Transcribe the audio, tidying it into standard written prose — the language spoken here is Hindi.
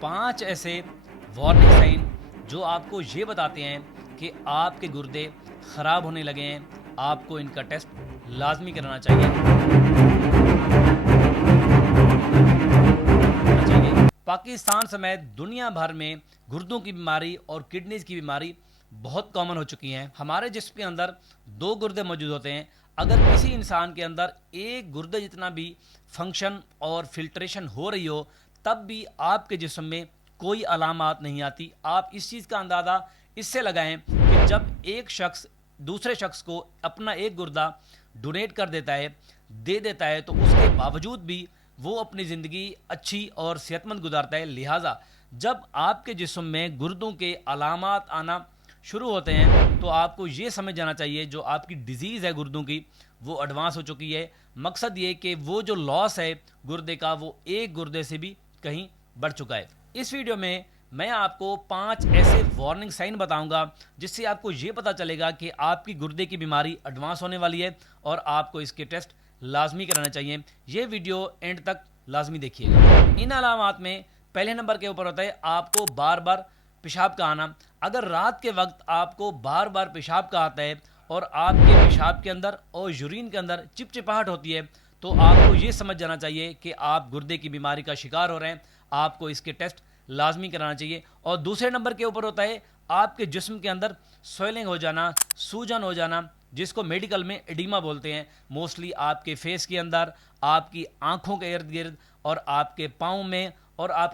5 ऐसे वार्निंग साइन जो आपको ये बताते हैं कि आपके गुर्दे ख़राब होने लगे हैं, आपको इनका टेस्ट लाजमी कराना चाहिए। पाकिस्तान समेत दुनिया भर में गुर्दों की बीमारी और किडनीज की बीमारी बहुत कॉमन हो चुकी हैं। हमारे जिस्म के अंदर 2 गुर्दे मौजूद होते हैं। अगर किसी इंसान के अंदर एक गुर्दे जितना भी फंक्शन और फिल्ट्रेशन हो रही हो, तब भी आपके जिस्म में कोई अलामात नहीं आती। आप इस चीज़ का अंदाज़ा इससे लगाएं कि जब एक शख्स दूसरे शख्स को अपना एक गुर्दा डोनेट कर देता है, दे देता है, तो उसके बावजूद भी वो अपनी ज़िंदगी अच्छी और सेहतमंद गुजारता है। लिहाजा जब आपके जिस्म में गुर्दों के अलामात आना शुरू होते हैं तो आपको ये समझ जाना चाहिए जो आपकी डिजीज़ है गुर्दों की वो एडवांस हो चुकी है। मकसद ये कि वो जो लॉस है गुर्दे का वो एक गुर्दे से भी कहीं बढ़ चुका है। इस वीडियो में मैं आपको 5 ऐसे वार्निंग साइन बताऊंगा जिससे आपको ये पता चलेगा कि आपकी गुर्दे की बीमारी एडवांस होने वाली है और आपको इसके टेस्ट लाजमी कराना चाहिए। ये वीडियो एंड तक लाजमी देखिएगा। इन अलामात में पहले नंबर के ऊपर होता है आपको बार बार पेशाब का आना। अगर रात के वक्त आपको बार बार पेशाब का आता है और आपके पेशाब के अंदर और यूरिन के अंदर चिपचिपाहट होती है तो आपको ये समझ जाना चाहिए कि आप गुर्दे की बीमारी का शिकार हो रहे हैं। आपको इसके टेस्ट लाजमी कराना चाहिए। और दूसरे नंबर के ऊपर होता है आपके जिस्म के अंदर स्वेलिंग हो जाना, सूजन हो जाना, जिसको मेडिकल में एडिमा बोलते हैं। मोस्टली आपके फेस के अंदर, आपकी आंखों के इर्द गिर्द और आपके पाँव में और आप